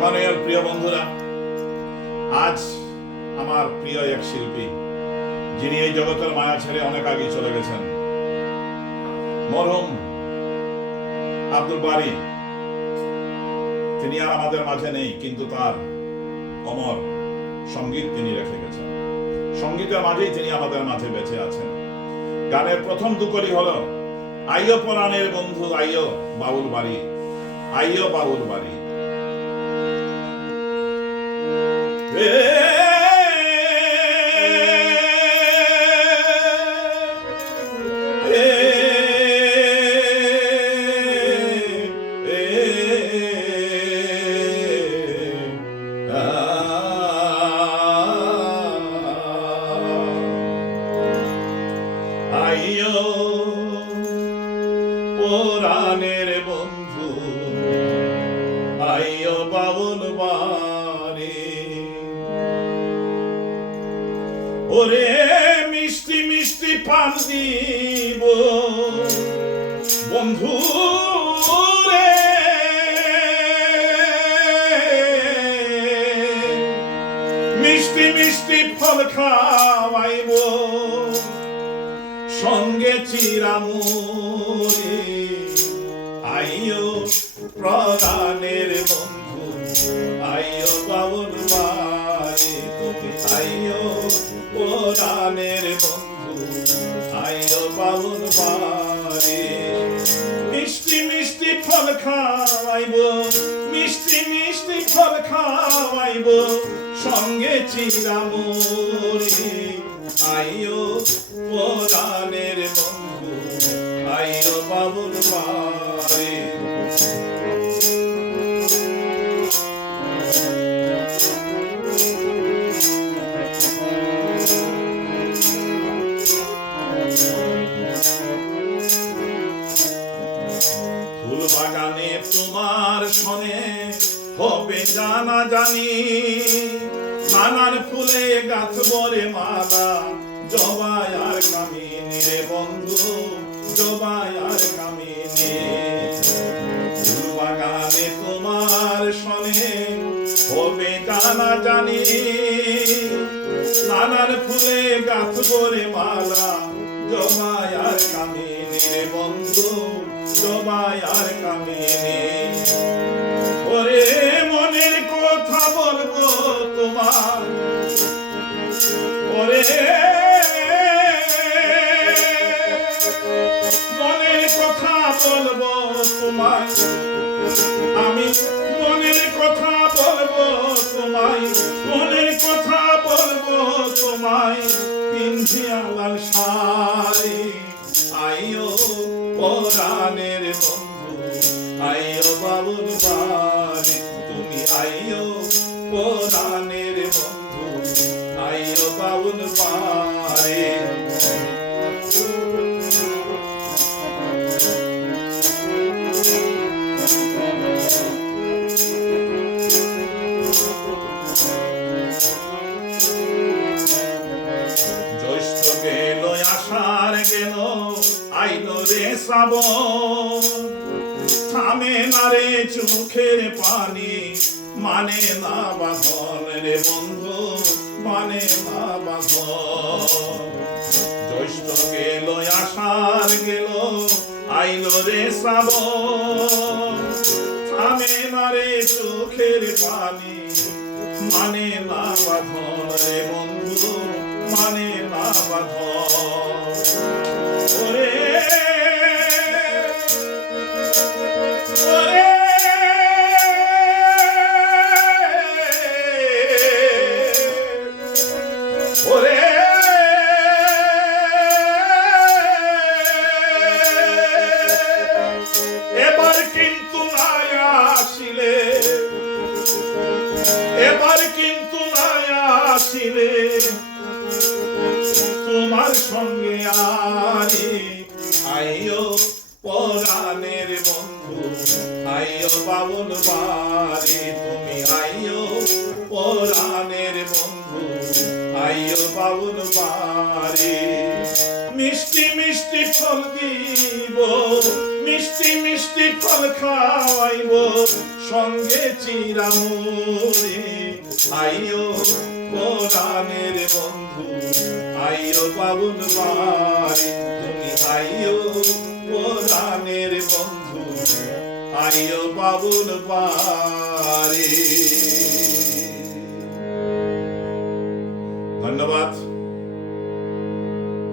মাননীয় প্রিয় বন্ধুরা, আজ আমার প্রিয় এক শিল্পী যিনি এই জগতের মায়া ছেড়ে অনেক আগে চলে গেছেন, মরহুম আব্দুল বারী। তিনি আর আমাদের মাঝে নেই, কিন্তু তার অমর সঙ্গীত তিনি রেখে গেছেন। সঙ্গীতের মাঝেই তিনি আমাদের মাঝে বেঁচে আছেন। গানের প্রথম দুকলি হলো আইয়ো পরাণের বন্ধু আইয়ো বাউল বাড়ি, আইয়ো বাউল বাড়ি। আইয়ো পরাণের বন্ধু আইয়ো বাউল বাড়ি, ওরে মিষ্টি মিষ্টি পান দিব বন্ধু রে, মিষ্টি মিষ্টি ফল খাওয়াইব সঙ্গে চিরামুরে। আইয়ো প্রাণের বন্ধু আইয়ো বাউল বাড়ি, তুমি আইয়ো প্রাণের বন্ধু আইয়ো বাউল বাড়ি। মিষ্টি মিষ্টি ফল খাওয়াইব, মিষ্টি মিষ্টি ফল খাওয়াইব সঙ্গে চিরামুরে। আইয়ো পরাণের বন্ধু আইয়ো বাউল বাড়ি। ফুল বাগানে তোমার শনে হবে জানা জানি, নানান ফুলে গাছ বরে মালা জবাই আর কামিনী রে বন্ধু, জবাই আর কামিনী। ফুল বাগানে তোমার শনে হবে জানা জানি, নানান ফুলে গাছ বরে মালা জবাই আর কামিনী রে বন্ধু, জবাই আর কামিনী। ওরে মনের কথা বলবো তোমার, ওরে মনের কথা বলবো তোমায়, আমি মনের কথা বলবো তোমায়, মনের কথা বলবো তোমায় পিন্ধিয়া লাল শাড়ি। আইয়ো পরাণের বন্ধু আইয়ো বাউল বাড়ি, তুমি আইয়ো পরাণের বন্ধু আইয়ো বাউল বাড়ি। জ্যৈষ্ঠ গেল আষাঢ় গেল আইলো রে শ্রাবণ, থামে না রে চোখের পানি, মানে না বাঁধন রে বন্ধু, মানে না বাঁধন। জ্যৈষ্ঠ গেল আষাঢ় গেল আইলো রে শ্রাবণ, থামে না রে চোখের পানি, মানে না বাঁধন রে বন্ধু, মানে না বাঁধন। ওরে ওরে ওরে এবার কিন্তু নাই আসিলে, এবার কিন্তু নাই আসিলে তোমার সঙ্গে আরে। আইয়ো পরাণের বন্ধু আইয়ো বাউল বাড়ি, তুমি আইয়ো পরাণের বন্ধু আইয়ো বাউল বাড়ি। মিষ্টি মিষ্টি ফল দিব, মিষ্টি মিষ্টি ফল খাওয়াইব, সঙ্গে চিরামুড়ি। আইও পরাণের বন্ধু, আইও পাবন বাড়ি, তুমি আইও পরাণের বন্ধু, আইও পাবন বাড়ি। ধন্যবাদ।